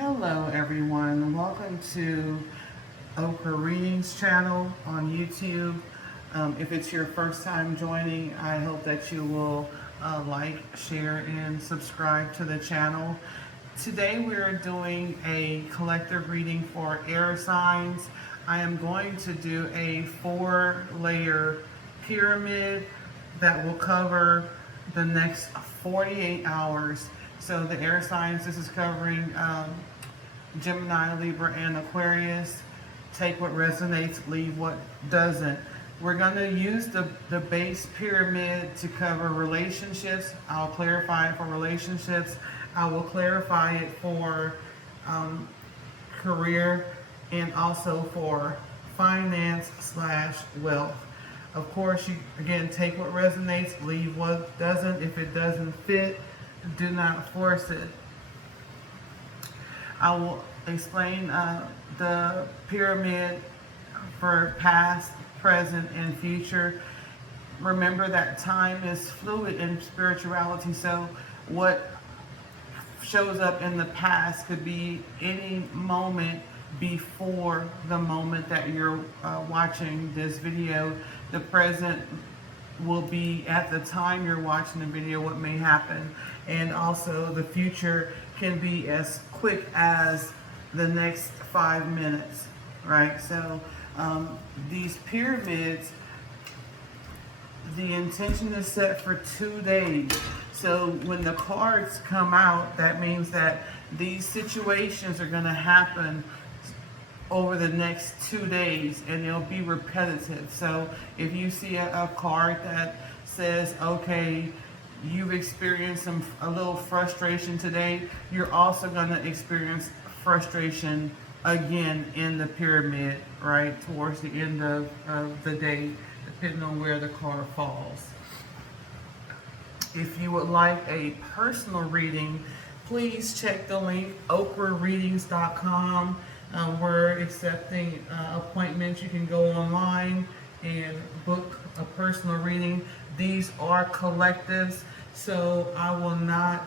Hello everyone, welcome to Okra Readings channel on YouTube. If it's your first time joining, I hope that you will like, share, and subscribe to the channel. Today we're doing a collective reading for air signs. I am going to do a 4-layer pyramid that will cover the next 48 hours. So the air signs, this is covering Gemini, Libra, and Aquarius. Take what resonates, leave what doesn't. We're going to use the base pyramid to cover relationships. I'll clarify it for relationships. I will clarify it for career and also for finance/wealth. Of course, you again take what resonates, leave what doesn't. If it doesn't fit, do not force it. I will explain the pyramid for past, present, and future. Remember that time is fluid in spirituality, so what shows up in the past could be any moment before the moment that you're watching this video. The present will be at the time you're watching the video what may happen, and also the future can be as quick as the next 5 minutes, right? So these pyramids, the intention is set for 2 days. So when the cards come out, that means that these situations are going to happen over the next 2 days, and they'll be repetitive. So if you see a card that says, okay, you've experienced a little frustration today, you're also going to experience frustration again in the pyramid, right, towards the end of the day, depending on where the card falls. If you would like a personal reading, please check the link okrareadings.com. We're accepting appointments. You can go online and book a personal reading. These are collectives, so I will not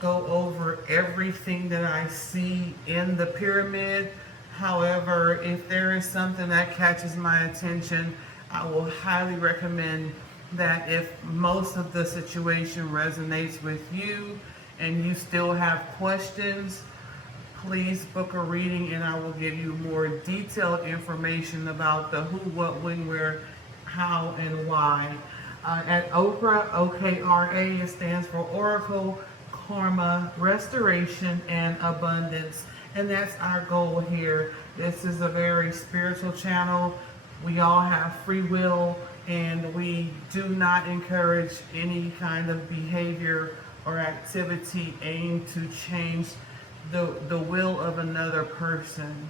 go over everything that I see in the pyramid. However, if there is something that catches my attention, I will highly recommend that if most of the situation resonates with you and you still have questions, please book a reading and I will give you more detailed information about the who, what, when, where, how, and why. At Okra, O-K-R-A, it stands for Oracle, Karma, Restoration, and Abundance. And that's our goal here. This is a very spiritual channel. We all have free will, and we do not encourage any kind of behavior or activity aimed to change the will of another person.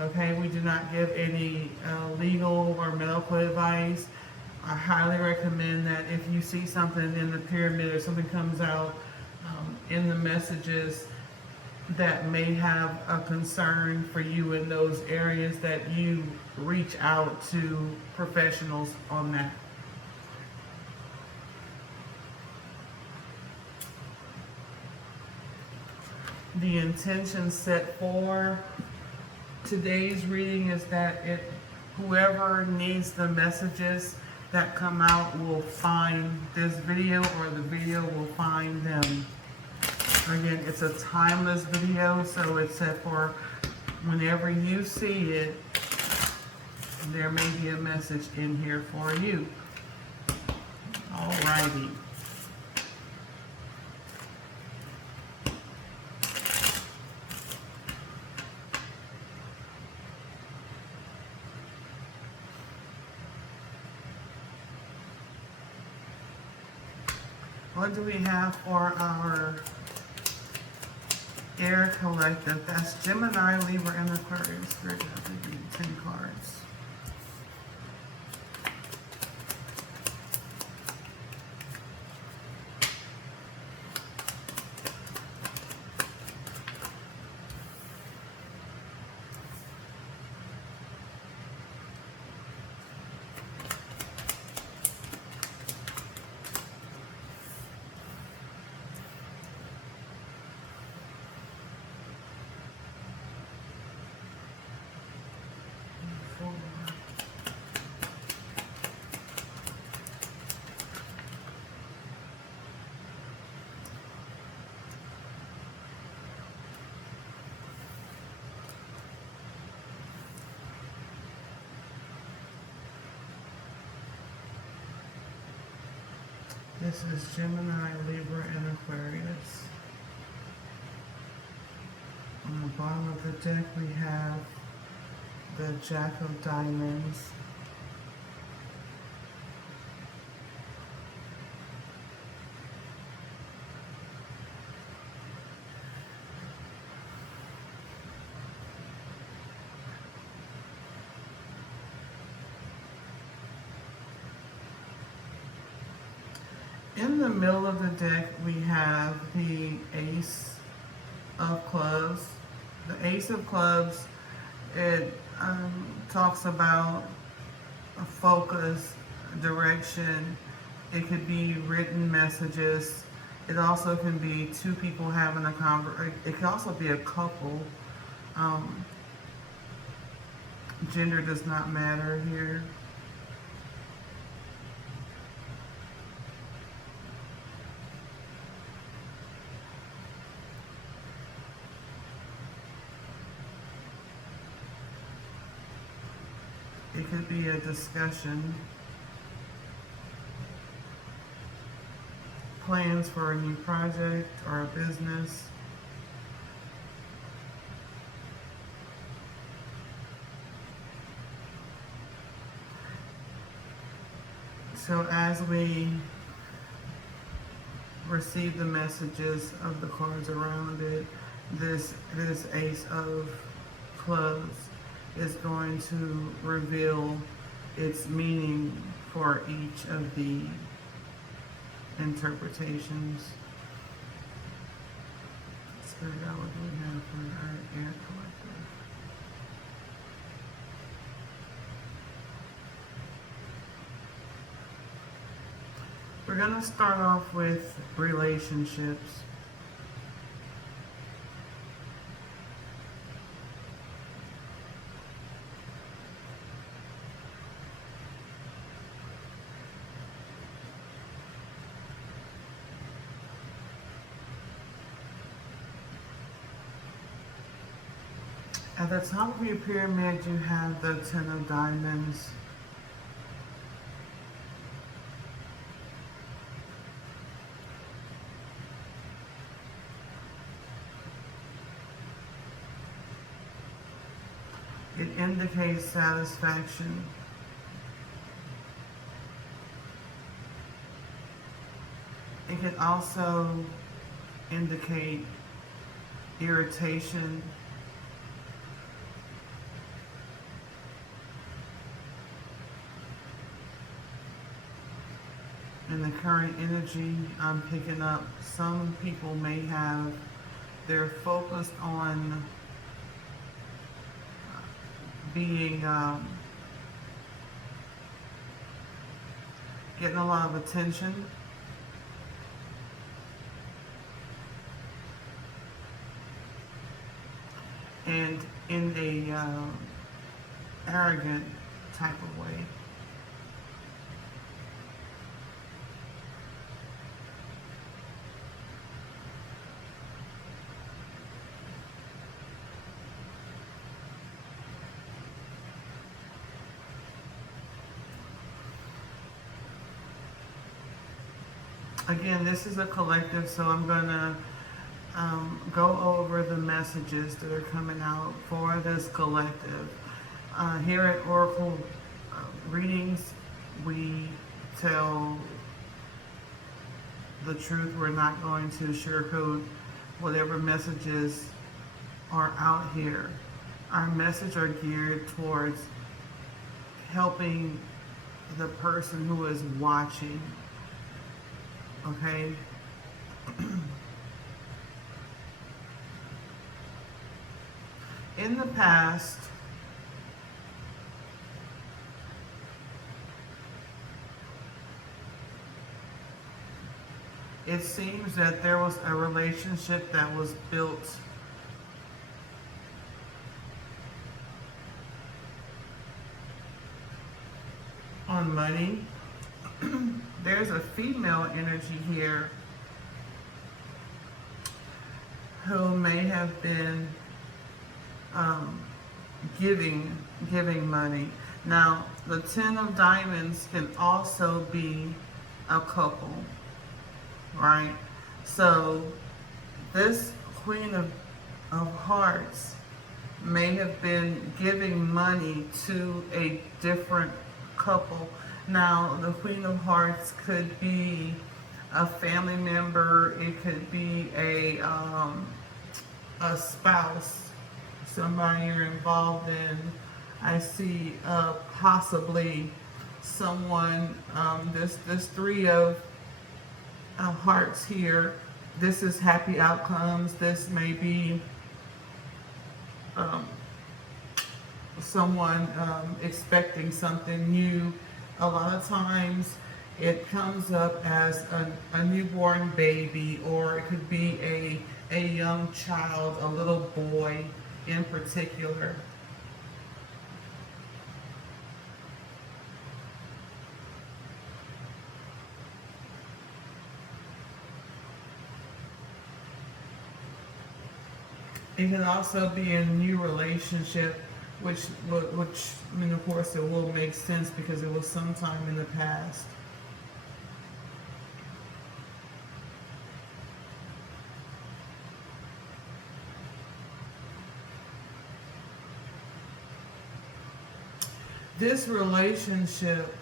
Okay, we do not give any legal or medical advice. I highly recommend that if you see something in the pyramid or something comes out in the messages that may have a concern for you in those areas, that you reach out to professionals on that. The intention set for today's reading is that whoever needs the messages that come out will find this video, or the video will find them. Again, it's a timeless video, so it's set for whenever you see it, there may be a message in here for you. Alrighty. What do we have for our air collective? That's Gemini, Libra, and Aquarius. We're going to do 10 cards. This is Gemini, Libra, and Aquarius. On the bottom of the deck, we have the Jack of Diamonds. In the middle of the deck, we have the Ace of Clubs. The Ace of Clubs, it talks about a focus, direction. It could be written messages. It also can be two people having a conversation. It can also be a couple. Gender does not matter here. It could be a discussion, plans for a new project or a business. So as we receive the messages of the cards around it, this Ace of Clubs is going to reveal its meaning for each of the interpretations. Spirit, what do we have for our air collective? We're going to start off with relationships. At the top of your pyramid, you have the Ten of Diamonds. It indicates satisfaction. It can also indicate irritation. In the current energy I'm picking up, some people may have, they're focused on being, getting a lot of attention. And in a arrogant type of way. Again, this is a collective, so I'm going to go over the messages that are coming out for this collective. Here at Oracle Readings, we tell the truth. We're not going to sugarcoat whatever messages are out here. Our messages are geared towards helping the person who is watching. Okay? In the past, it seems that there was a relationship that was built on money. There's a female energy here who may have been giving money. Now, the Ten of Diamonds can also be a couple. right? So this Queen of Hearts may have been giving money to a different couple. Now, the Queen of Hearts could be a family member. It could be a spouse, somebody you're involved in. I see possibly someone. This three of hearts here. This is happy outcomes. This may be um, someone expecting something new. A lot of times it comes up as a newborn baby, or it could be a young child, a little boy in particular. It can also be a new relationship, which I mean, of course, it will make sense because it was sometime in the past. This relationship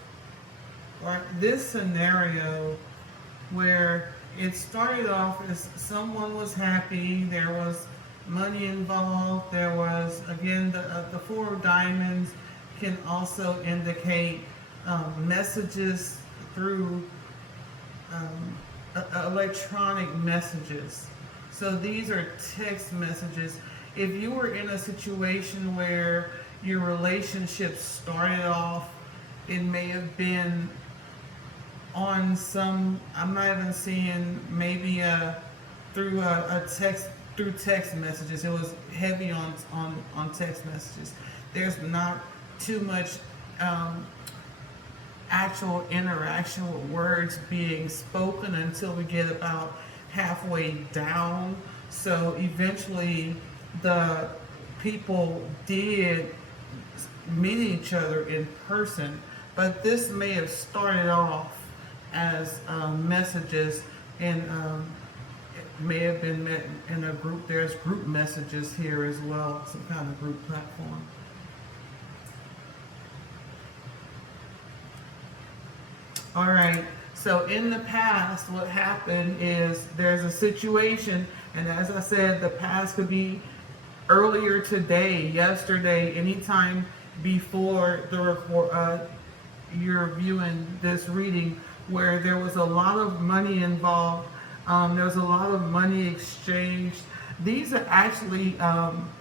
or this scenario where it started off as someone was happy, there was money involved, there was, again, the Four of Diamonds can also indicate messages through electronic messages. So these are text messages. If you were in a situation where your relationship started off, it may have been on some, I'm not even seeing, maybe through a text, through text messages. It was heavy on text messages. There's not too much actual interaction with words being spoken until we get about halfway down. So eventually the people did meet each other in person, but this may have started off as messages, and it may have been met in a group. There's group messages here as well, some kind of group platform. All right, so in the past, what happened is there's a situation, and as I said, the past could be earlier today, yesterday, anytime before the record, you're viewing this reading, where there was a lot of money involved. There was a lot of money exchanged. These are actually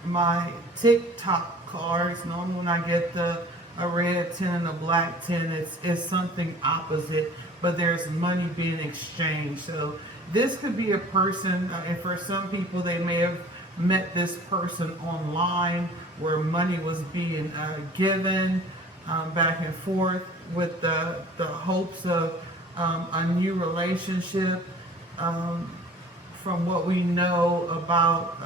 my TikTok cards. Normally when I get a red 10 and a black 10, it's something opposite, but there's money being exchanged. So this could be a person, and for some people they may have met this person online where money was being given back and forth with the hopes of a new relationship. From what we know about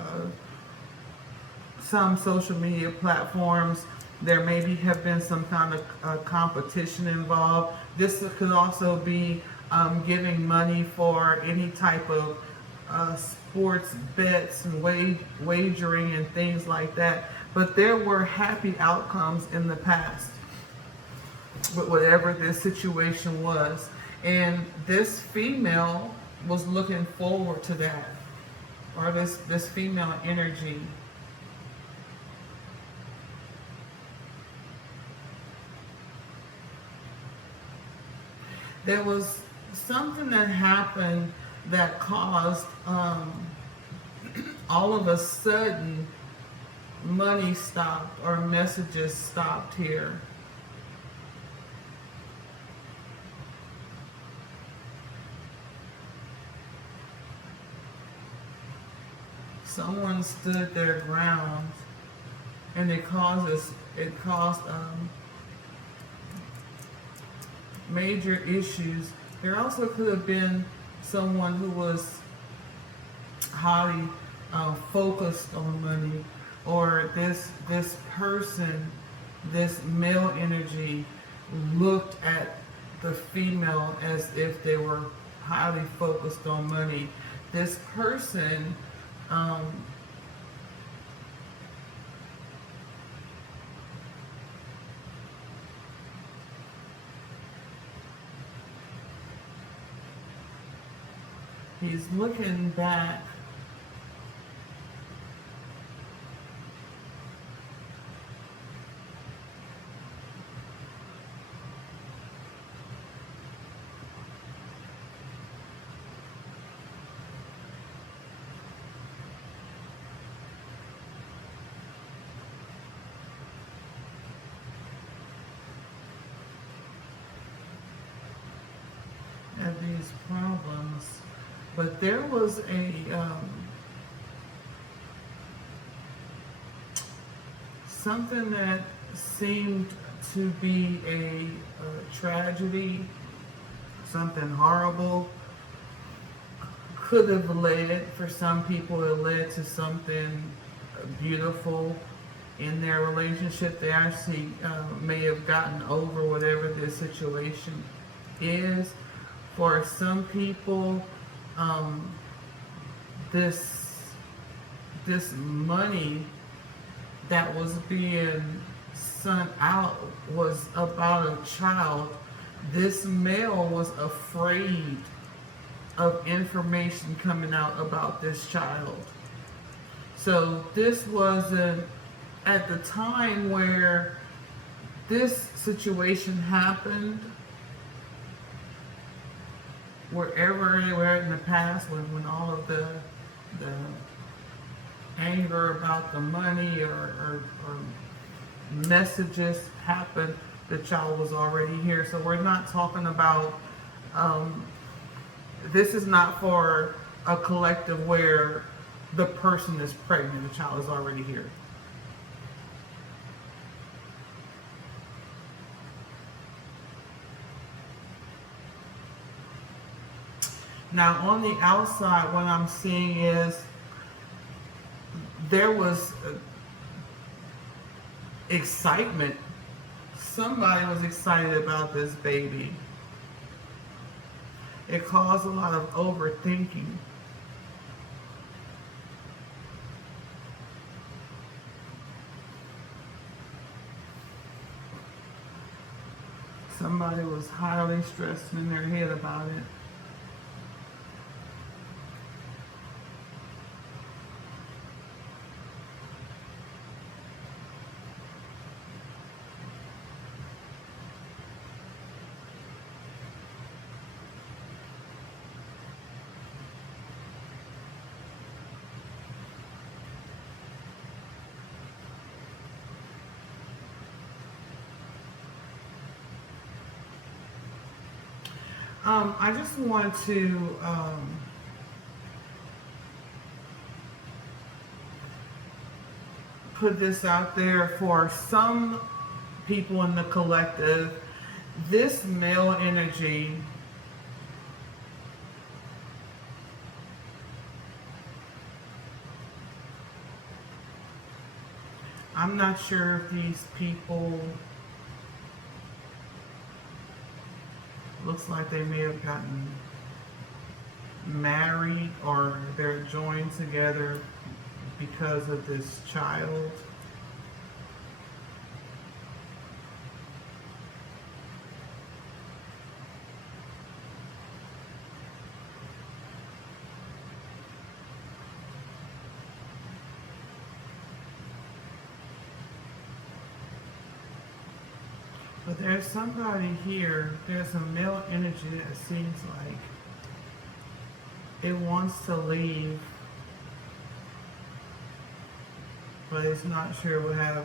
some social media platforms, there maybe have been some kind of competition involved. This could also be giving money for any type of sports bets and wagering and things like that. But there were happy outcomes in the past with whatever this situation was. And this female was looking forward to that, or this female energy. There was something that happened that caused all of a sudden money stopped or messages stopped here. Someone stood their ground, and it caused major issues. There also could have been someone who was highly focused on money, or this person, this male energy, looked at the female as if they were highly focused on money. This person, um, he's looking back at these problems, but there was something that seemed to be a tragedy, something horrible. Could have led, for some people, it led to something beautiful in their relationship. They actually may have gotten over whatever this situation is. For some people, um, this money that was being sent out was about a child. This male was afraid of information coming out about this child. So this wasn't at the time where this situation happened, wherever they were in the past, when all of the anger about the money or messages happened, the child was already here. So we're not talking about, this is not for a collective where the person is pregnant, the child is already here. Now on the outside, what I'm seeing is there was excitement. Somebody was excited about this baby. It caused a lot of overthinking. Somebody was highly stressed in their head about it. I just want to put this out there for some people in the collective. This male energy I'm not sure if these people, looks like they may have gotten married or they're joined together because of this child. But there's somebody here, there's a male energy that seems like it wants to leave, but it's not sure it will have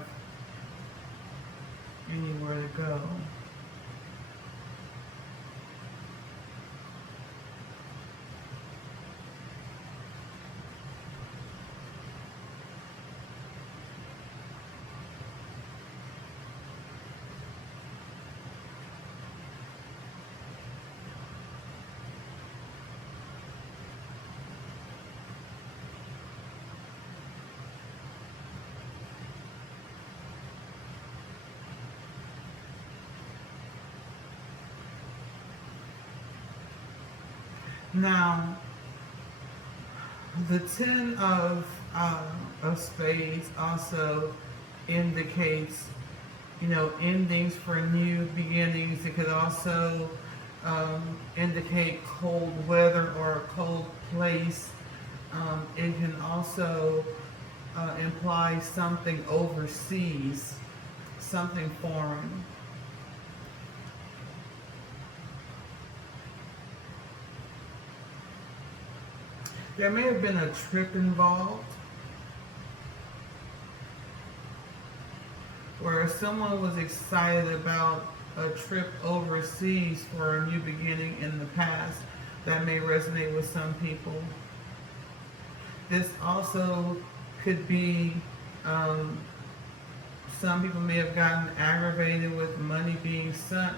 anywhere to go. Now, the Ten of Spades also indicates, endings for new beginnings. It could also indicate cold weather or a cold place. It can also imply something overseas, something foreign. There may have been a trip involved where someone was excited about a trip overseas for a new beginning in the past. That may resonate with some people. This also could be, some people may have gotten aggravated with money being sent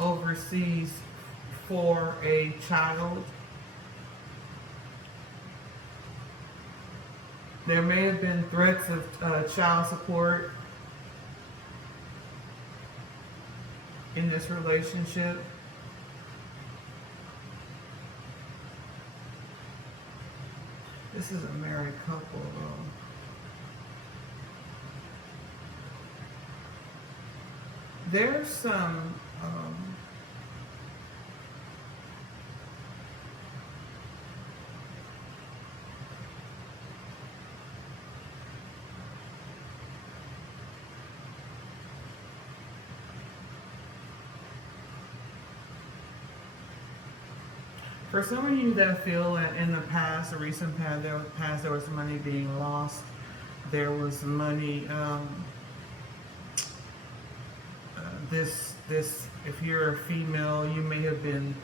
overseas for a child. There may have been threats of child support in this relationship. This is a married couple, though. There's some for some of you that feel that in the past, the recent past, there was money being lost. There was money. If you're a female, you may have been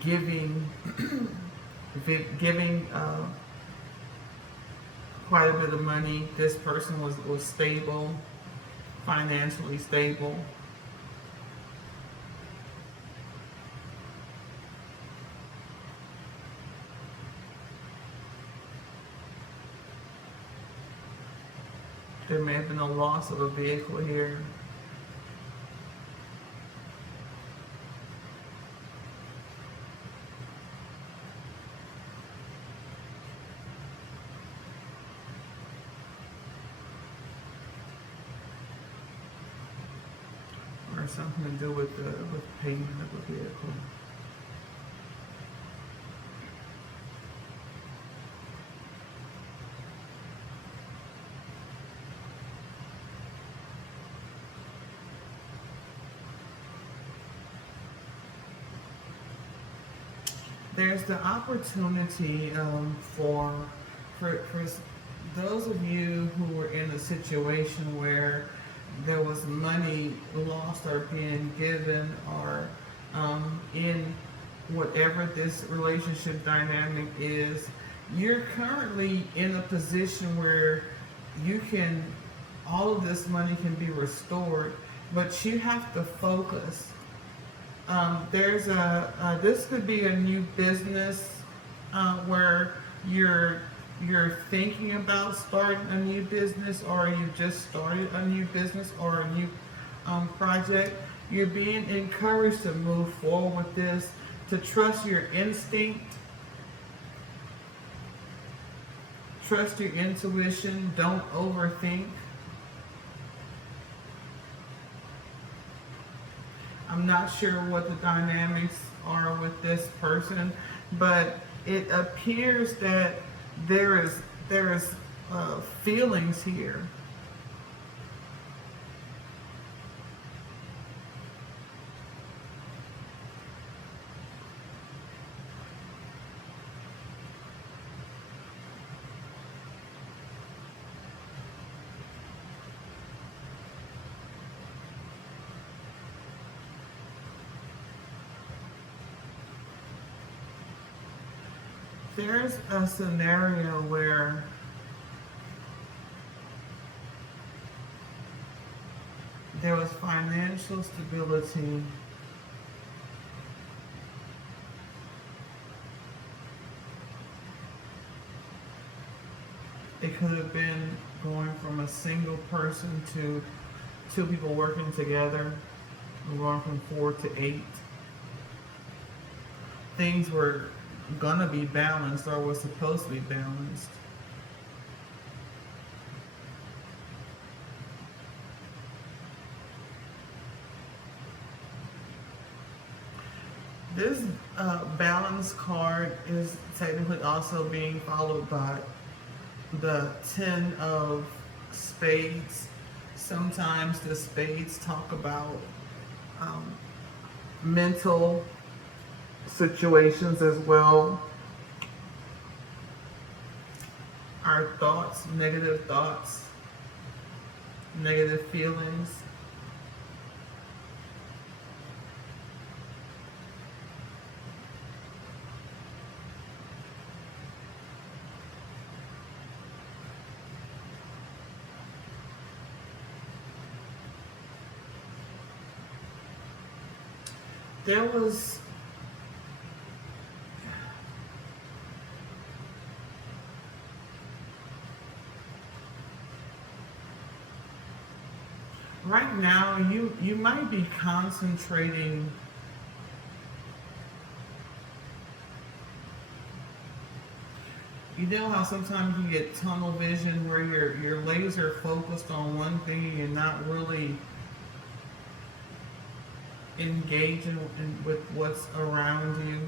giving, giving quite a bit of money. This person was stable, financially stable. There may have been a loss of a vehicle here. Or something to do with the payment of a vehicle. There's the opportunity for those of you who were in a situation where there was money lost or being given, or in whatever this relationship dynamic is, you're currently in a position where all of this money can be restored, but you have to focus. This could be a new business where you're thinking about starting a new business, or you just started a new business or a new project. You're being encouraged to move forward with this, to trust your instinct, trust your intuition, don't overthink. I'm not sure what the dynamics are with this person, but it appears that there is feelings here. There's a scenario where there was financial stability. It could have been going from a single person to two people working together, going from 4 to 8. Things were gonna be balanced or was supposed to be balanced. This balance card is technically also being followed by the 10 of spades. Sometimes the spades talk about um, mental situations as well. Our thoughts, negative feelings. There was right now you might be concentrating. You know how sometimes you get tunnel vision where you're laser focused on one thing and you're not really engaging with what's around you.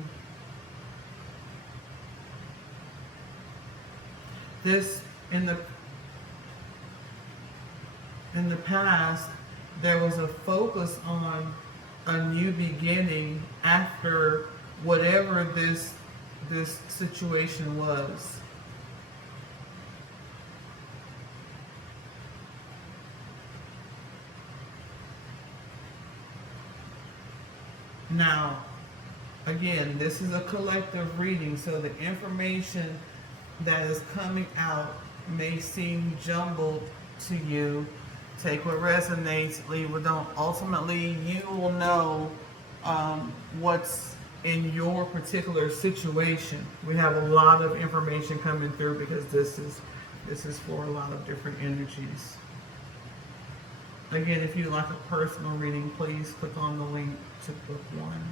This in the past there was a focus on a new beginning after whatever this situation was. Now, again, this is a collective reading, so the information that is coming out may seem jumbled to you. Take what resonates, leave what don't. Ultimately, you will know what's in your particular situation. We have a lot of information coming through because this is for a lot of different energies. Again, if you'd like a personal reading, please click on the link to book one.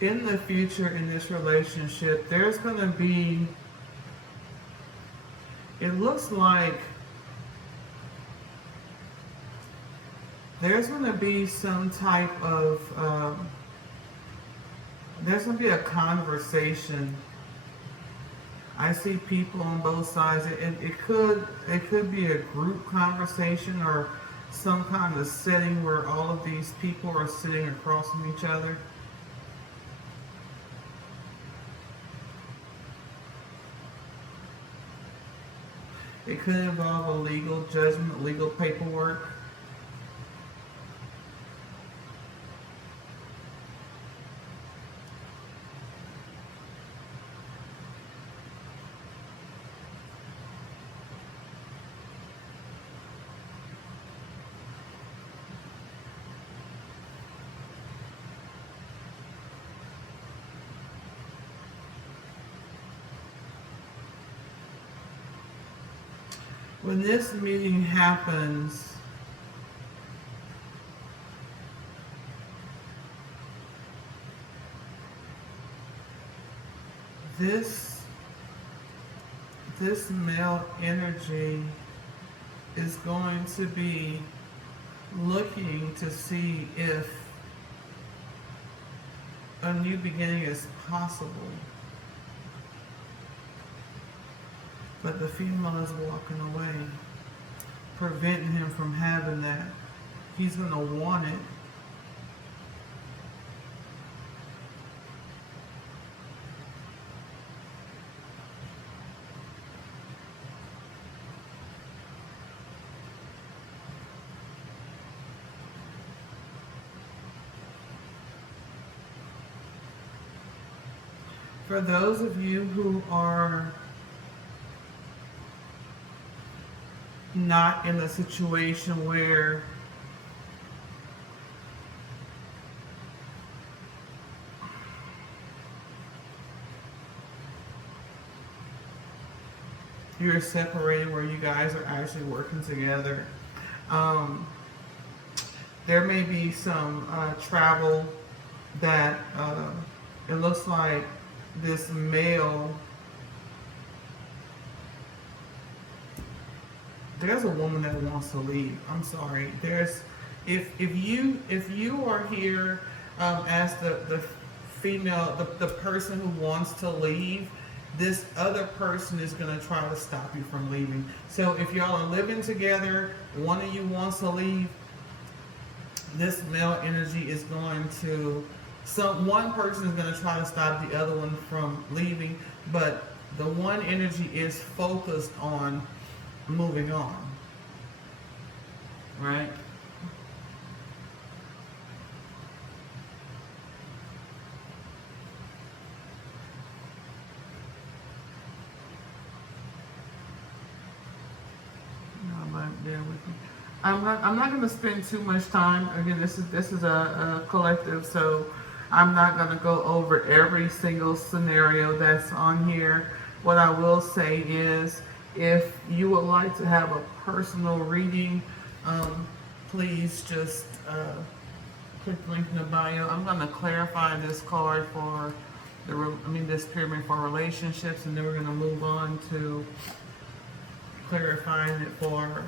In the future in this relationship, there's going to be, it looks like there's going to be some type of, there's going to be a conversation. I see people on both sides. It could be a group conversation or some kind of setting where all of these people are sitting across from each other. It could involve a legal judgment, legal paperwork. When this meeting happens, this male energy is going to be looking to see if a new beginning is possible. But the female is walking away, preventing him from having that. He's going to want it. For those of you who are not in a situation where you're separated, where you guys are actually working together. Um, there may be some travel that it looks like this male. There's a woman that wants to leave. I'm sorry. If you are here as the female, the person who wants to leave, this other person is going to try to stop you from leaving. So if y'all are living together, one of you wants to leave, this male energy is going to, one person is going to try to stop the other one from leaving, but the one energy is focused on moving on, right? Bear with me. I'm not going to spend too much time. Again, this is a collective, so I'm not going to go over every single scenario that's on here. What I will say is, if you would like to have a personal reading, please just click the link in the bio. I'm going to clarify this card for this pyramid for relationships, and then we're going to move on to clarifying it for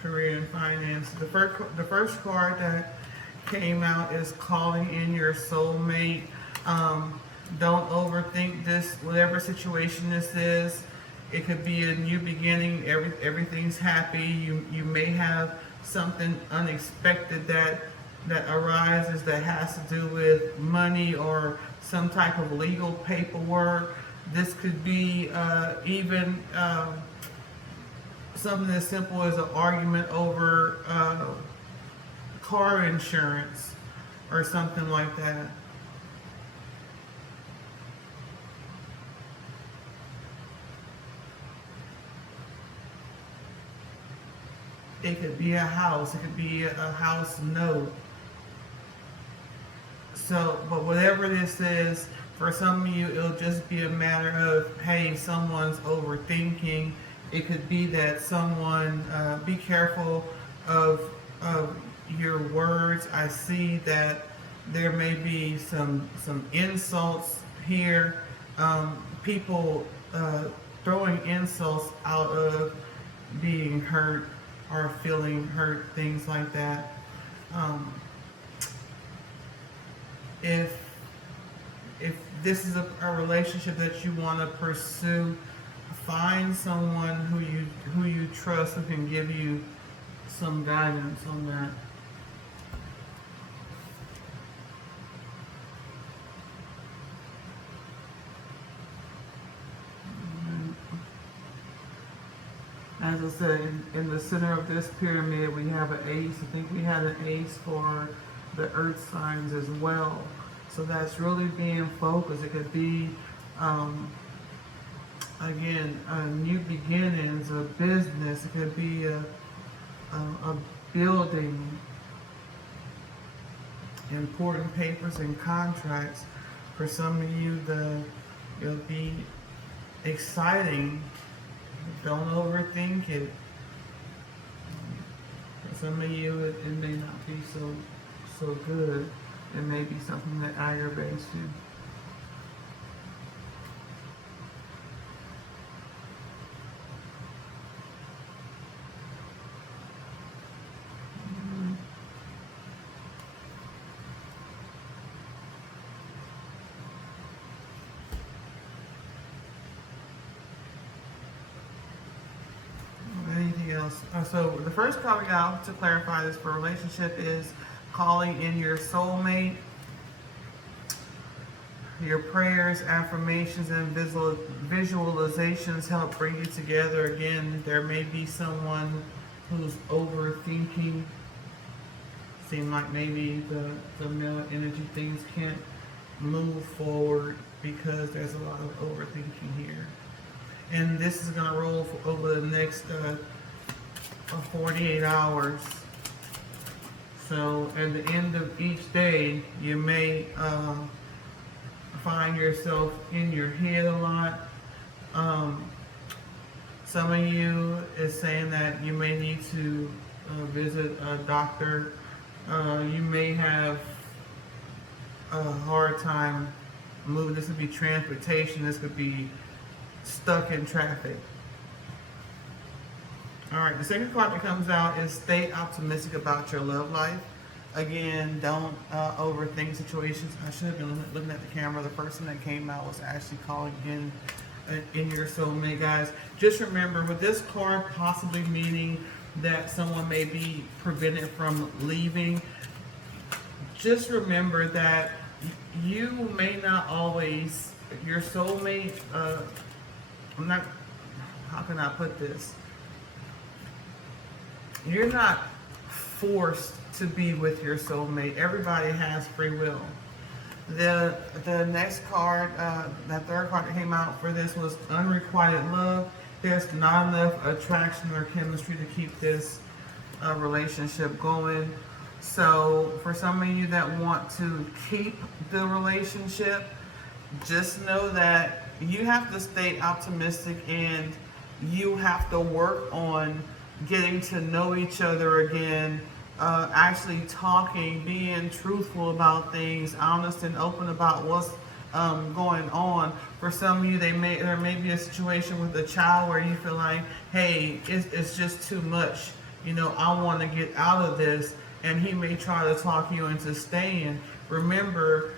career and finance. The first card that came out is calling in your soulmate. Don't overthink this, whatever situation this is. It could be a new beginning. Everything's happy. You may have something unexpected that arises that has to do with money or some type of legal paperwork. This could be even something as simple as an argument over car insurance or something like that. It could be a house. It could be a house note. So, but whatever this is, for some of you, it'll just be a matter of, hey, someone's overthinking. It could be that someone, be careful of your words. I see that there may be some insults here. People throwing insults out of being hurt or feeling hurt, things like that. If this is a relationship that you want to pursue, find someone who you trust, who can give you some guidance on that. As I said, in the center of this pyramid, we have an ace. I think we had an ace for the earth signs as well. So that's really being focused. It could be, again, new beginnings, a business. It could be a building, important papers and contracts. For some of you, it'll be exciting. Don't overthink it. For some of you, it may not be so good. It may be something that aggravates you. Anything else? So the first card we got to clarify this for relationship is calling in your soulmate. Your prayers, affirmations, and visualizations help bring you together. Again, there may be someone who's overthinking. Seem like maybe the male energy, things can't move forward because there's a lot of overthinking here. and this is going to roll for over the next 48 hours. So at the end of each day, you may find yourself in your head a lot. Some of you is saying that you may need to visit a doctor. You may have a hard time moving. This could be transportation. This could be stuck in traffic. All right, the second card that comes out is stay optimistic about your love life. Again, don't overthink situations. I should have been looking at the camera. The person that came out was actually calling in your soulmate, guys. Just remember, with this card possibly meaning that someone may be prevented from leaving, just remember that you may not always, your soulmate, how can I put this? You're not forced to be with your soulmate. Everybody has free will. The next card, that third card that came out for this was unrequited love. There's not enough attraction or chemistry to keep this relationship going. So for some of you that want to keep the relationship, just know that you have to stay optimistic and you have to work on getting to know each other again, actually talking, being truthful about things, honest and open about what's going on. For some of you, there may be a situation with a child where you feel like, hey, it's just too much. You know, I want to get out of this, and he may try to talk you into staying. Remember,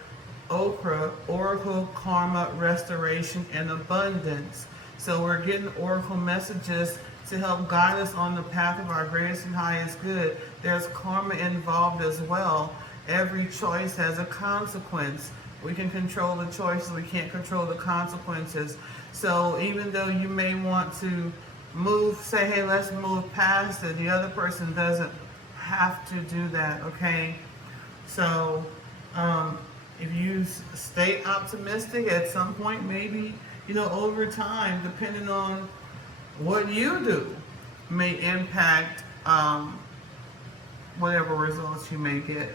Okra, Oracle, Karma, Restoration, and Abundance. So we're getting Oracle messages to help guide us on the path of our greatest and highest good. There's karma involved as well. Every choice has a consequence. We can control the choices, we can't control the consequences. So even though you may want to move, say, hey, let's move past it, the other person doesn't have to do that, okay? So if you stay optimistic, at some point, maybe, you know, over time, depending on what you do, may impact whatever results you may get.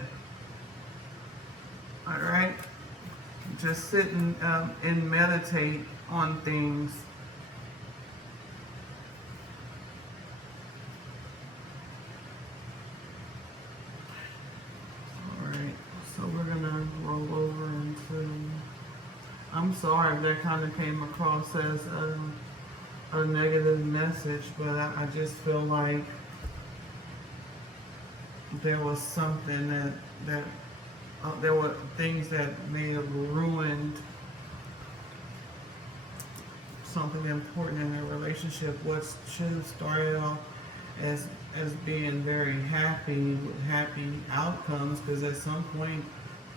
All right? Just sit and meditate on things. All right, so we're gonna roll over into, I'm sorry if that kind of came across as a negative message, but I just feel like there was something that there were things that may have ruined something important in a relationship. What should have started off as being very happy, with happy outcomes, because at some point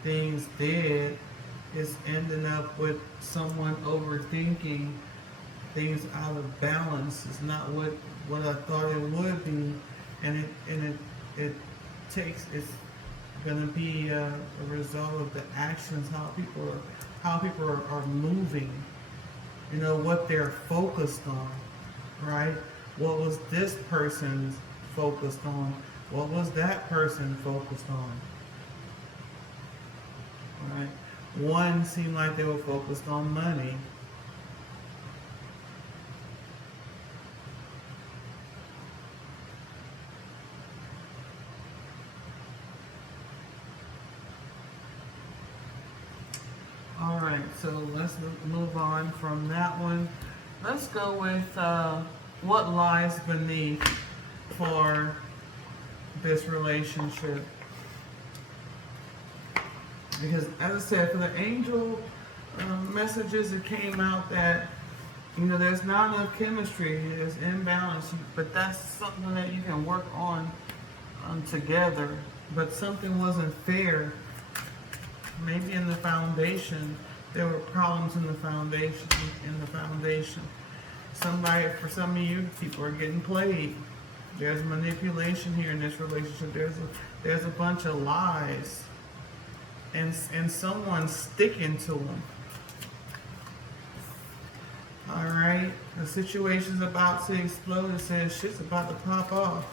things did, is ending up with someone overthinking things out of balance. It's not what I thought it would be, and it's gonna be a result of the actions, how people are moving, you know, what they're focused on, right? What was this person's focused on? What was that person focused on? Right? One seemed like they were focused on money. All right, so let's move on from that one. Let's go with what lies beneath for this relationship. Because as I said, for the angel messages, it came out that, you know, there's not enough chemistry, there's imbalance, but that's something that you can work on together. But something wasn't fair. Maybe in the foundation, there were problems in the foundation. For some of you, people are getting played. There's manipulation here in this relationship. There's a bunch of lies, and someone's sticking to them. All right, the situation's about to explode. It says shit's about to pop off.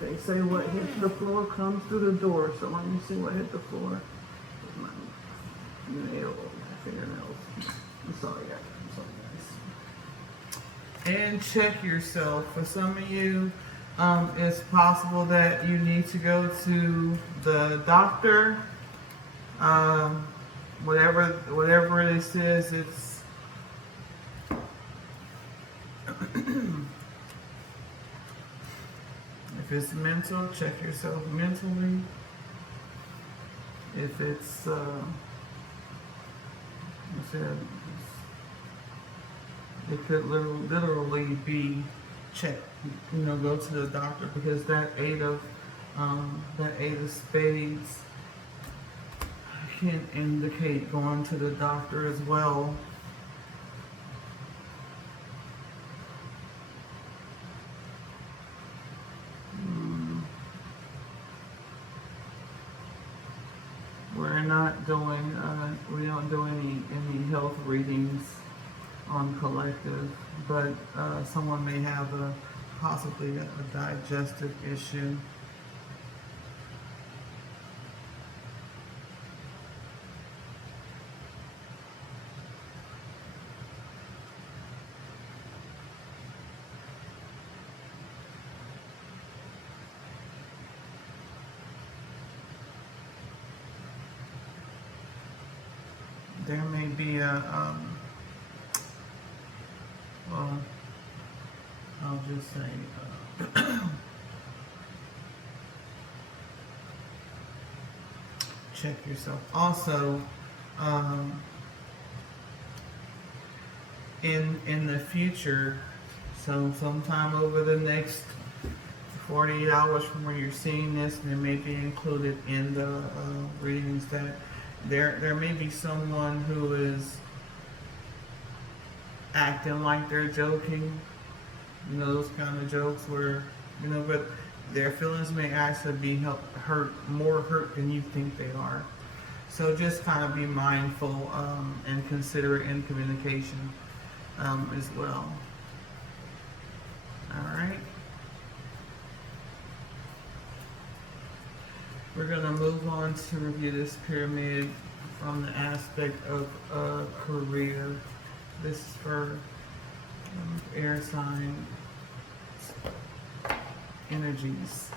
They say what hits the floor comes through the door. So let me see what hit the floor. My nail, my fingernails. I'm sorry, guys. And check yourself. For some of you, it's possible that you need to go to the doctor. Whatever this is, it's if it's mental, check yourself mentally. If it's it could literally be check. Go to the doctor, because that eight of spades can indicate going to the doctor as well. We don't do any health readings on collective, but someone may have possibly a digestive issue. There may be well, I'll just say, check yourself. Also, in the future, so sometime over the next 48 hours from where you're seeing this, and it may be included in the readings, that there may be someone who is acting like they're joking, those kind of jokes where, but their feelings may actually be more hurt than you think they are. So just kind of be mindful and considerate in communication as well. All right. We're going to move on to review this pyramid from the aspect of career. This is for air sign energies.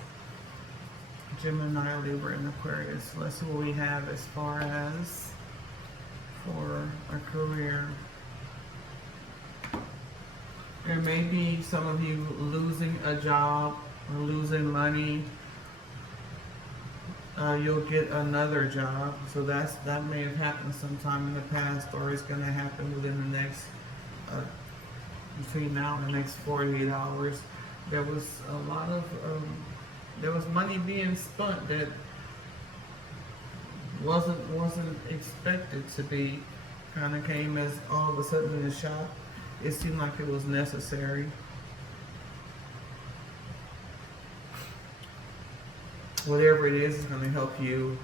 Gemini, Libra, and Aquarius. So that's what we have as far as for a career. There may be some of you losing a job or losing money. You'll get another job, so that may have happened sometime in the past, or it's going to happen within the next between now and the next 48 hours. There was a lot of there was money being spent that wasn't expected to be. Kind of came as all of a sudden in a shock. It seemed like it was necessary. Whatever it is going to help you.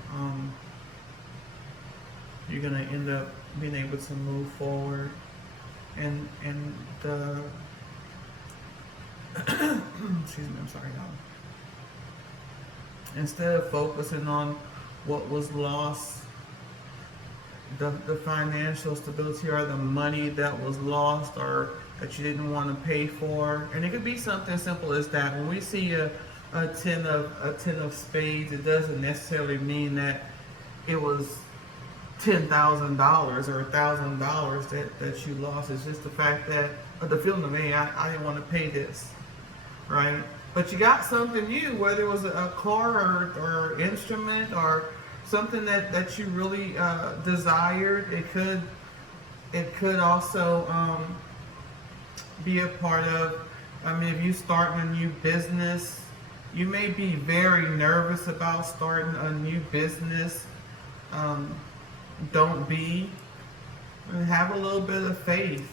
You're going to end up being able to move forward, and the excuse me, I'm sorry, y'all. Instead of focusing on what was lost, the financial stability or the money that was lost or that you didn't want to pay for, and it could be something simple as that. When we see a ten of spades, it doesn't necessarily mean that it was $10,000 or $1,000 that you lost. It's just the fact that the feeling of, hey, I didn't want to pay this, right? But you got something new, whether it was a car or instrument or something that you really desired. It could also be a part of. If you start a new business, you may be very nervous about starting a new business. Don't be. Have a little bit of faith.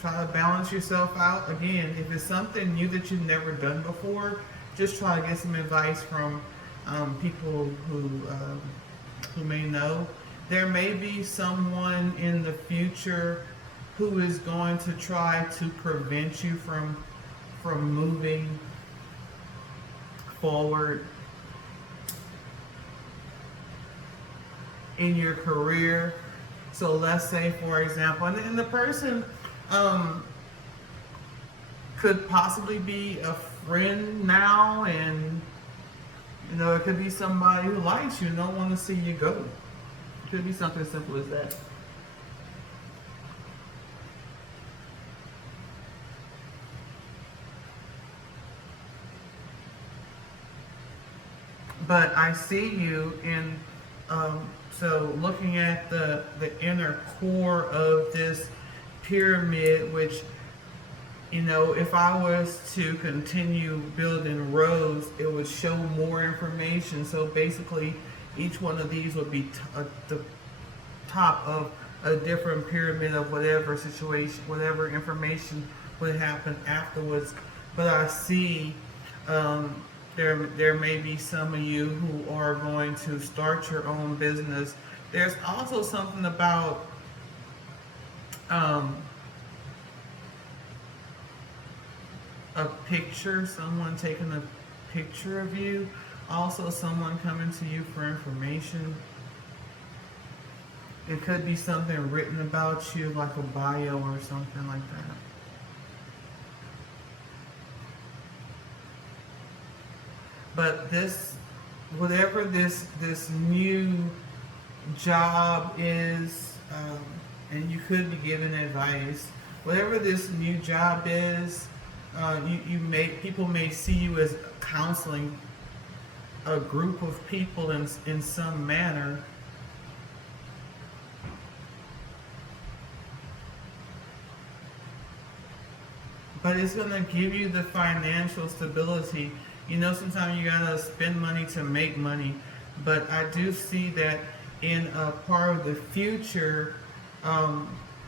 Try to balance yourself out. Again, if it's something new that you've never done before, just try to get some advice from people who who may know. There may be someone in the future who is going to try to prevent you from moving forward in your career. So let's say, for example, and the person could possibly be a friend now, and it could be somebody who likes you and don't want to see you go. It could be something as simple as that. But I see you in, so looking at the inner core of this pyramid, which, if I was to continue building rows, it would show more information. So basically, each one of these would be the top of a different pyramid of whatever situation, whatever information would happen afterwards. But I see there may be some of you who are going to start your own business. There's also something about a picture, someone taking a picture of you, also someone coming to you for information. It could be something written about you, like a bio or something like that. But whatever this new job is, and you could be given advice, whatever this new job is, people may see you as counseling a group of people in some manner. But it's going to give you the financial stability. Sometimes you gotta spend money to make money, but I do see that in a part of the future,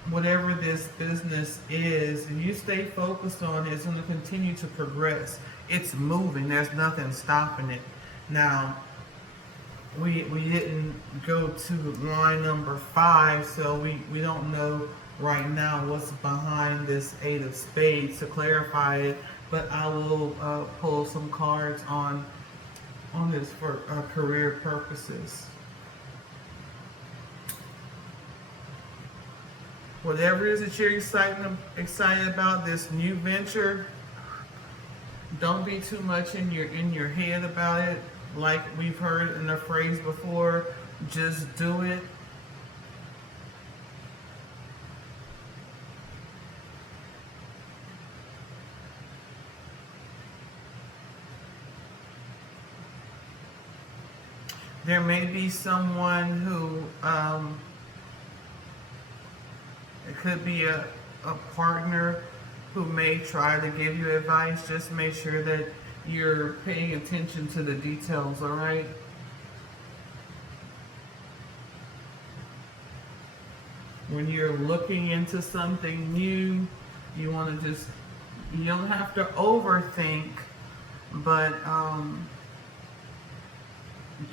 whatever this business is, and you stay focused on it, it's going to continue to progress. It's moving. There's nothing stopping it. Now, we didn't go to line number 5, so we don't know right now what's behind this 8 of spades to clarify it. But I will pull some cards on this for career purposes. Whatever it is that you're excited about, this new venture, don't be too much in your head about it. Like we've heard in the phrase before, just do it. There may be someone who, it could be a partner who may try to give you advice. Just make sure that you're paying attention to the details, all right? When you're looking into something new, you want to you don't have to overthink, but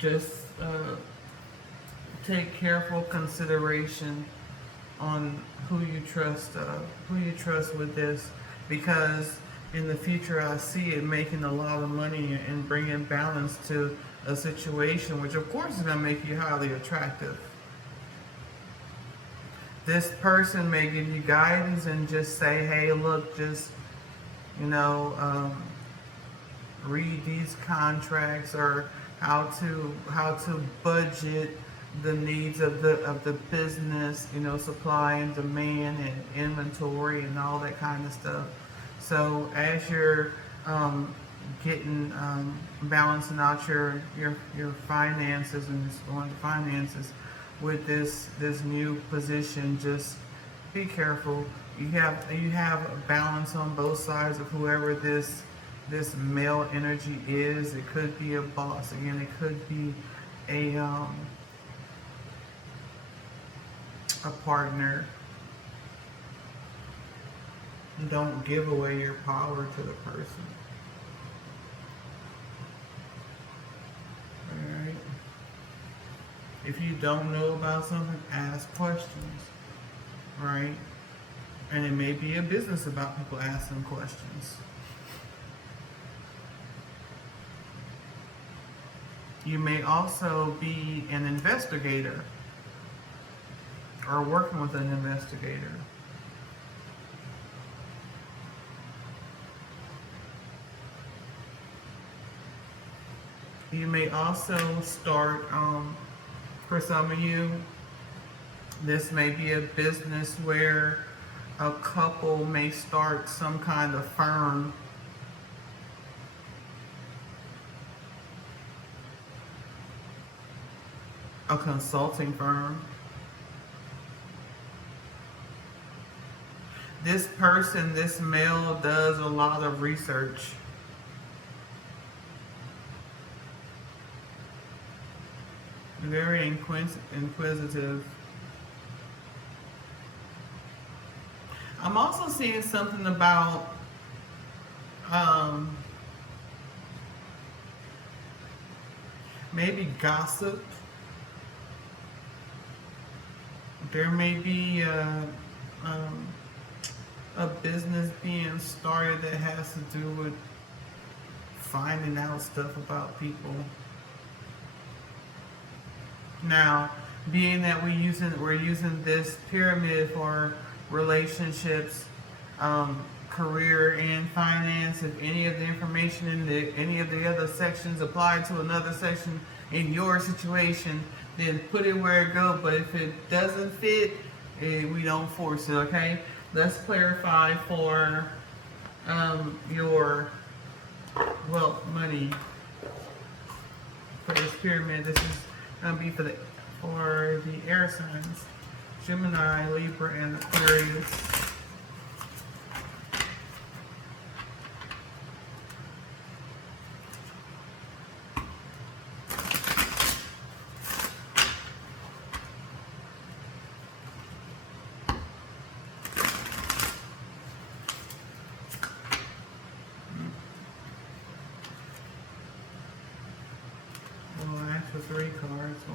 just take careful consideration on who you trust with this, because in the future I see it making a lot of money and bringing balance to a situation, which of course is going to make you highly attractive. This person may give you guidance and just say, hey, look, just read these contracts, or how to budget the needs of the business, supply and demand and inventory and all that kind of stuff. So as you're balancing out your finances and just going to finances with this new position, just be careful. You have a balance on both sides of whoever this male energy is. It could be a boss. Again, it could be a partner. Don't give away your power to the person. Alright. If you don't know about something, ask questions, right? And it may be a business about people asking questions. You may also be an investigator or working with an investigator. You may also start, for some of you, this may be a business where a couple may start some kind of firm. A consulting firm. This person, this male, does a lot of research. Very inquisitive. I'm also seeing something about maybe gossip. There may be a business being started that has to do with finding out stuff about people. Now, being that we're using this pyramid for relationships, career, and finance, if any of the information in any of the other sections apply to another section in your situation, then put it where it goes. But if it doesn't fit, we don't force it, okay? Let's clarify for your wealth, money, for this pyramid. This is going to be for the air signs, Gemini, Libra, and Aquarius. For 3 cards. So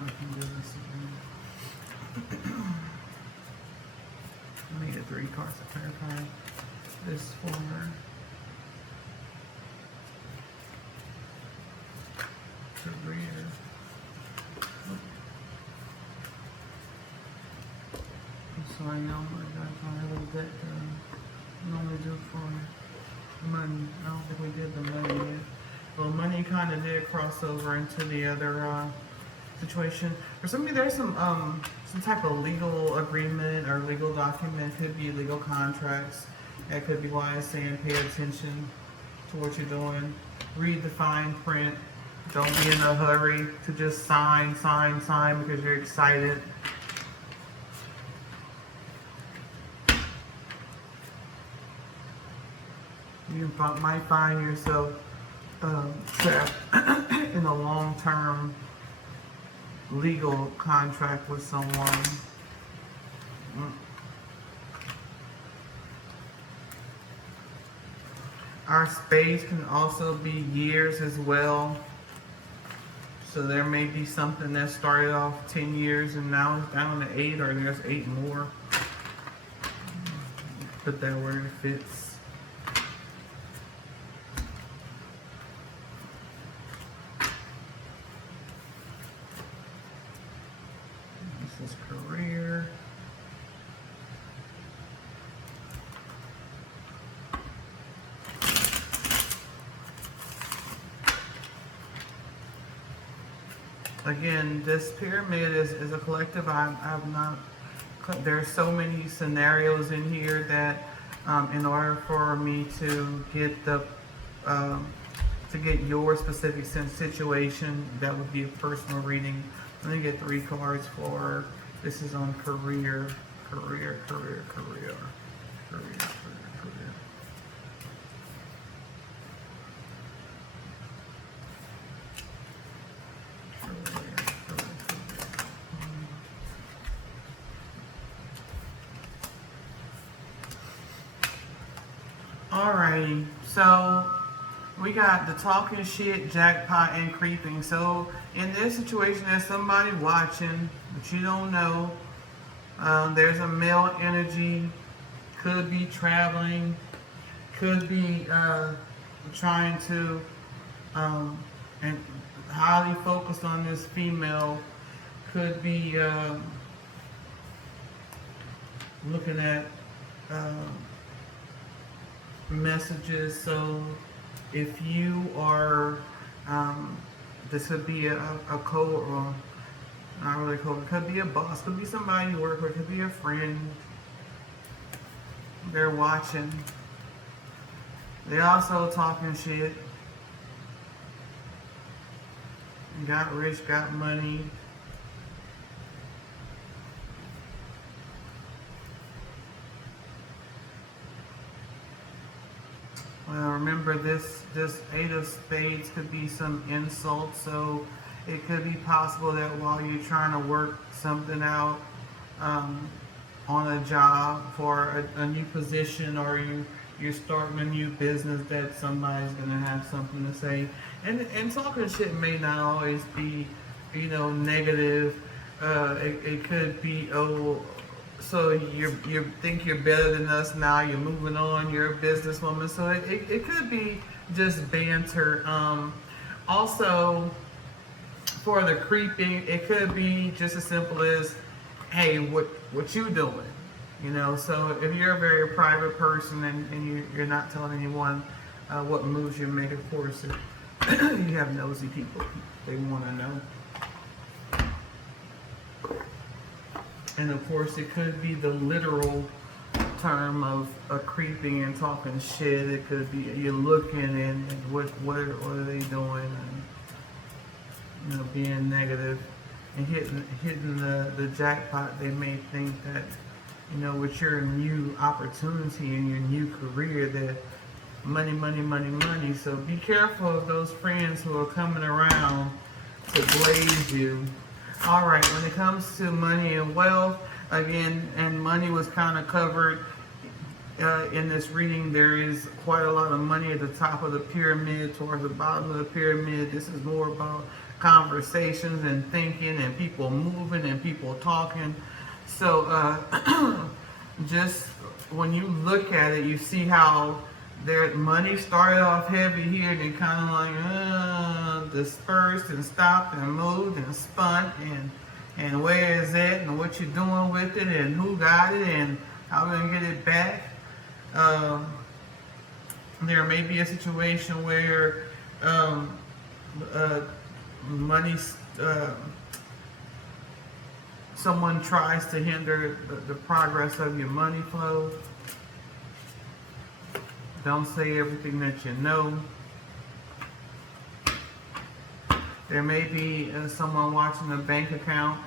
I can do this again. I needed 3 cards to clarify this for career. So I know what I got a little bit normally do for money. I don't think we did the money yet. Well, money kind of did cross over into the other situation. For some of you, there's some type of legal agreement or legal document. Could be legal contracts. That could be why I'm saying pay attention to what you're doing. Read the fine print. Don't be in a hurry to just sign because you're excited. You might find yourself trapped in a long-term legal contract with someone. Our space can also be years as well. So there may be something that started off 10 years and now it's down to 8, or there's 8 more. Put that where it fits. This is career. Again, this pyramid is a collective. I've not. There's so many scenarios in here that, in order for me to get the to get your specific situation, that would be a personal reading. Let me get 3 cards for. This is on career. Alrighty, so we got the talking shit, jackpot, and creeping. So in this situation, there's somebody watching, but you don't know. There's a male energy, could be traveling, could be trying to, and highly focused on this female, could be looking at messages. So if you are, this could be a code, or not really code, it could be a boss, could be somebody you work with, could be a friend. They're watching. They also talking shit. Got rich, got money. Well, remember this Eight of Spades could be some insult, so it could be possible that while you're trying to work something out on a job for a new position, or you're starting a new business, that somebody's gonna have something to say. And talking shit may not always be, negative. It could be, oh, so you think you're better than us now, you're moving on, you're a businesswoman. So it could be just banter. Also, for the creeping, it could be just as simple as, hey, what you doing? So if you're a very private person and you're not telling anyone what moves you make, of course, you have nosy people. They want to know. And of course, it could be the literal term of creeping and talking shit. It could be you're looking and what are they doing, and being negative and hitting the jackpot. They may think that with your new opportunity and your new career, that money, money, money, money. So be careful of those friends who are coming around to blaze you. All right, when it comes to money and wealth, again, and money was kind of covered in this reading. There is quite a lot of money at the top of the pyramid, towards the bottom of the pyramid. This is more about conversations and thinking and people moving and people talking. So just when you look at it, you see how their money started off heavy here, and it kind of like dispersed and stopped and moved and spun, and where is it, and what you're doing with it, and who got it, and how we're gonna get it back. There may be a situation where money, someone tries to hinder the progress of your money flow. Don't say everything that you know. There may be someone watching a bank account.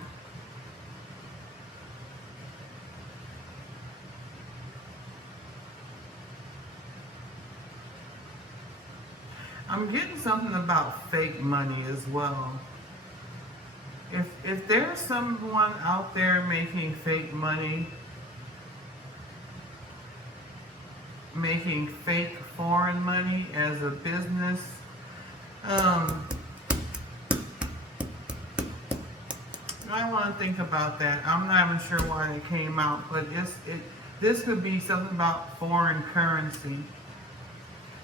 I'm getting something about fake money as well. If there's someone out there making fake money, making fake foreign money as a business, I want to think about that. I'm not even sure why it came out, but this could be something about foreign currency.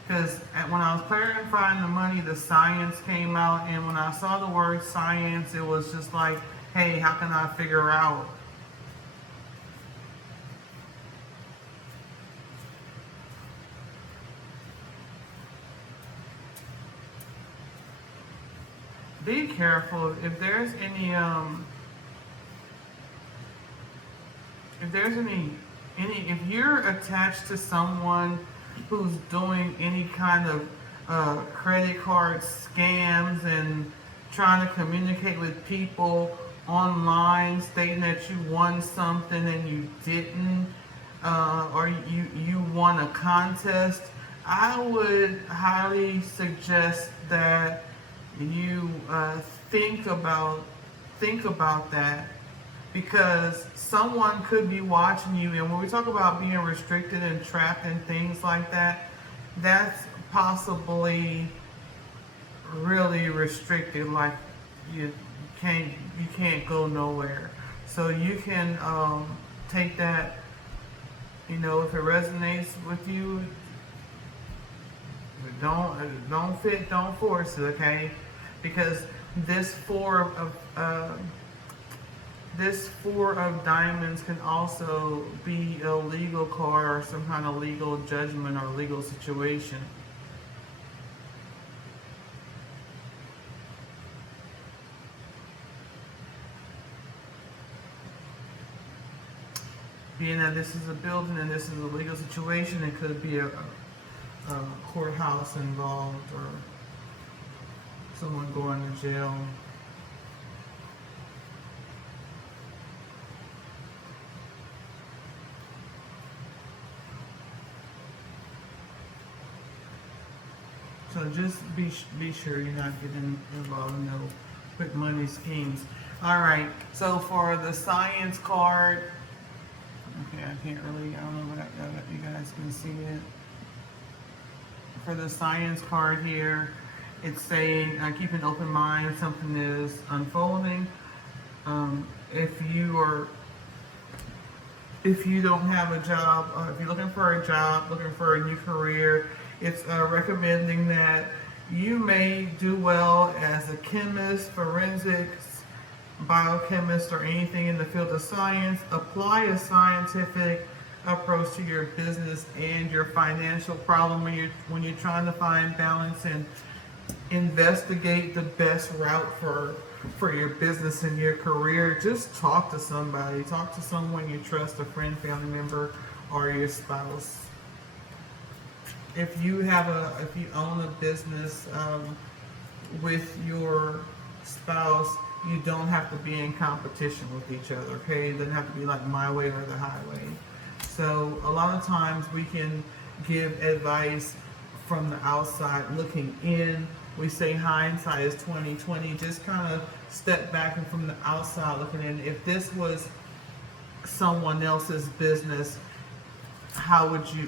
Because when I was clarifying the money, the science came out, and when I saw the word science, it was just like, hey, how can I figure out? Be careful if there's any if you're attached to someone who's doing any kind of credit card scams and trying to communicate with people online, stating that you won something and you didn't, or you won a contest, I would highly suggest that you think about that, because someone could be watching you. And when we talk about being restricted and trapped and things like that, that's possibly really restricted. Like you can't go nowhere. So you can take that. You know, if it resonates with you, don't fit, don't force it, okay? Because this this four of diamonds can also be a legal card or some kind of legal judgment or legal situation. Being that this is a building and this is a legal situation, it could be a courthouse involved or someone going to jail. So just be sure you're not getting involved in no quick money schemes. All right. So for the science card, okay, I can't really. I don't know if you guys can see it. For the science card here, it's saying keep an open mind. Something is unfolding. If you don't have a job, if you're looking for a job, looking for a new career, it's recommending that you may do well as a chemist, forensics, biochemist, or anything in the field of science. Apply a scientific approach to your business and your financial problem when you're trying to find balance, and investigate the best route for your business and your career. Just talk to somebody. Talk to someone you trust, a friend, family member, or your spouse. If you own a business with your spouse, you don't have to be in competition with each other, okay? It doesn't have to be like my way or the highway. So a lot of times we can give advice from the outside looking in. We say hindsight is 20/20. Just kind of step back and from the outside looking in. If this was someone else's business,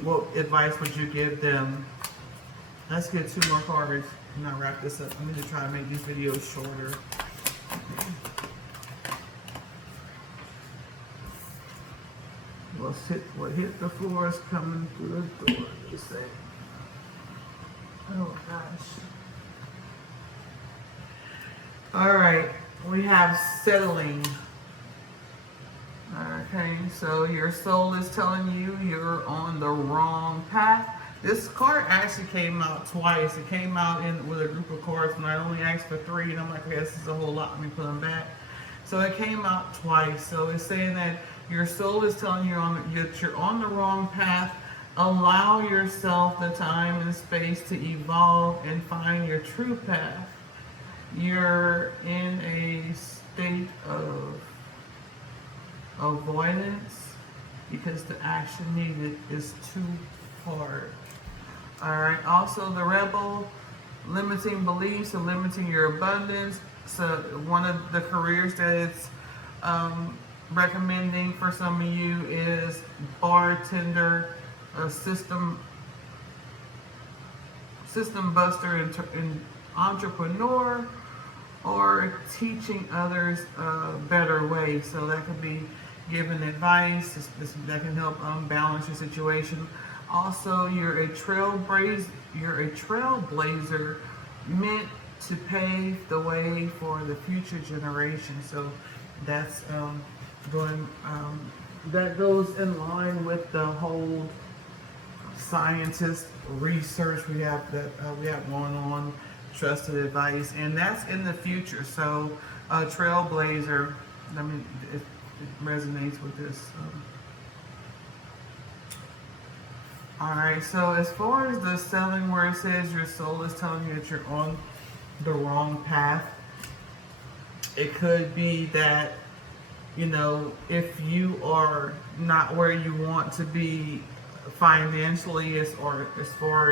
what advice would you give them? Let's get two more cards and I'll wrap this up. I'm going to try to make these videos shorter. What hit the floor is coming through the door, they say. Oh gosh. All right, we have settling. Okay, so your soul is telling you you're on the wrong path. This card actually came out twice. It came out with a group of cards when I only asked for 3, and I'm like, okay, this is a whole lot. Let me put them back. So it came out twice. So it's saying that your soul is telling you that you're on the wrong path. Allow yourself the time and space to evolve and find your true path. You're in a state of avoidance because the action needed is too hard. All right. Also, the rebel, limiting beliefs and limiting your abundance. So one of the careers that it's recommending for some of you is bartender, a system buster, and entrepreneur, or teaching others a better way. So that could be giving advice that can help balance your situation. Also, you're a trailblazer meant to pave the way for the future generation. So that's that goes in line with the whole scientist research we have going on, trusted advice, and that's in the future. So trailblazer, I mean, it resonates with this. All right, so as far as the selling, where it says your soul is telling you that you're on the wrong path, it could be that, you know, if you are not where you want to be financially, as far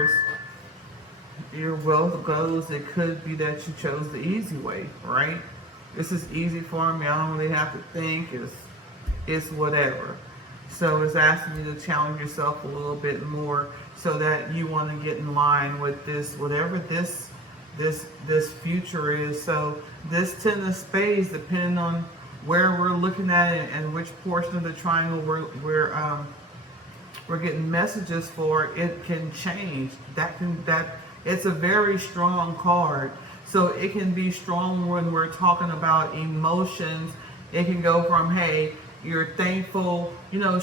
as your wealth goes, it could be that you chose the easy way, right? This is easy for me. I don't really have to think. It's whatever. So it's asking you to challenge yourself a little bit more. so that you want to get in line with this, whatever this future is. So this Ten of Spades, depending on where we're looking at it and which portion of the triangle we're getting messages for, it can change. That it's a very strong card. So it can be strong when we're talking about emotions. It can go from, hey, you're thankful,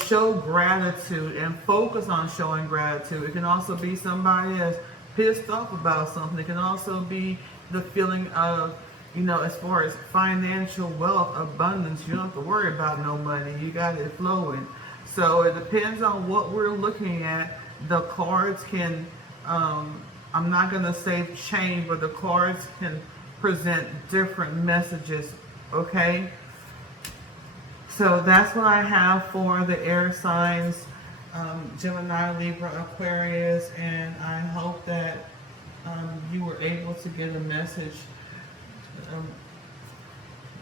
show gratitude and focus on showing gratitude. It can also be somebody that's pissed off about something. It can also be the feeling of, as far as financial wealth, abundance. You don't have to worry about no money. You got it flowing. So it depends on what we're looking at. The cards can, I'm not going to say change, but the cards can present different messages, okay? So that's what I have for the air signs, Gemini, Libra, Aquarius, and I hope that you were able to get a message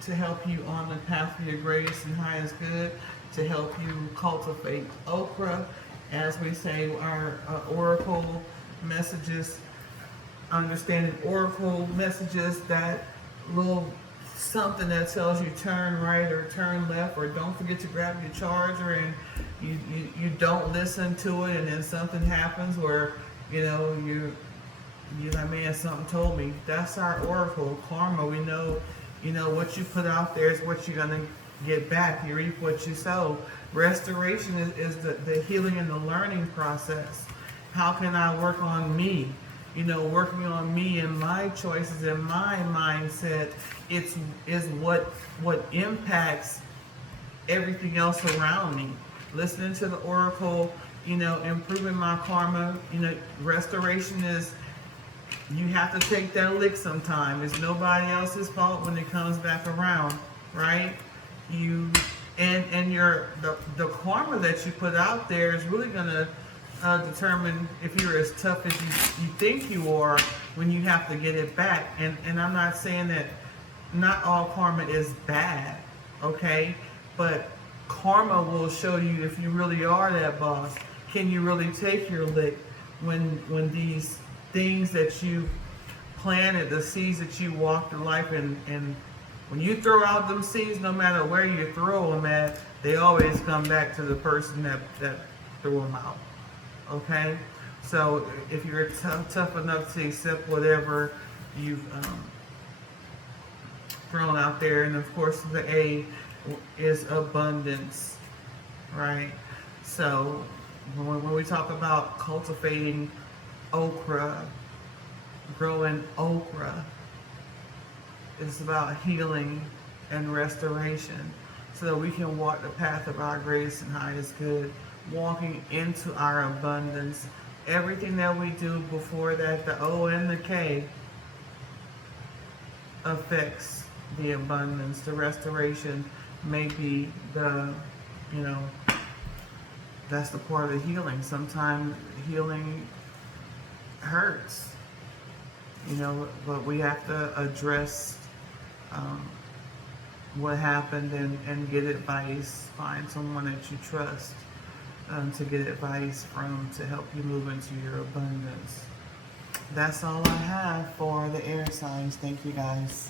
to help you on the path of your greatest and highest good, to help you cultivate okra. As we say, our oracle messages, understanding oracle messages, that little something that tells you turn right or turn left, or don't forget to grab your charger, and you don't listen to it, and then something happens where you're like, man, something told me. That's our oracle karma. We know what you put out there is what you're gonna get back. You reap what you sow. Restoration is the healing and the learning process. How can I work on me? Working on me and my choices and my mindset, is what impacts everything else around me. Listening to the oracle, improving my karma. Restoration is, you have to take that lick sometime. It's nobody else's fault when it comes back around, right? The karma that you put out there is really gonna determine if you're as tough as you think you are when you have to get it back. And I'm not saying that not all karma is bad, okay? But karma will show you if you really are that boss. Can you really take your lick when these things that you planted, the seeds that you walked in life, and when you throw out them seeds, no matter where you throw them at, they always come back to the person that threw them out. Okay? So if you're tough enough to accept whatever you've thrown out there, and of course the A is abundance, right? So when we talk about cultivating okra, growing okra, it's about healing and restoration so that we can walk the path of our greatest and highest good, walking into our abundance. Everything that we do before that, the O and the K, affects the abundance. The restoration may be that's the part of the healing. Sometimes healing hurts, but we have to address what happened and get advice. Find someone that you trust to get advice from, to help you move into your abundance. That's all I have for the air signs. Thank you, guys.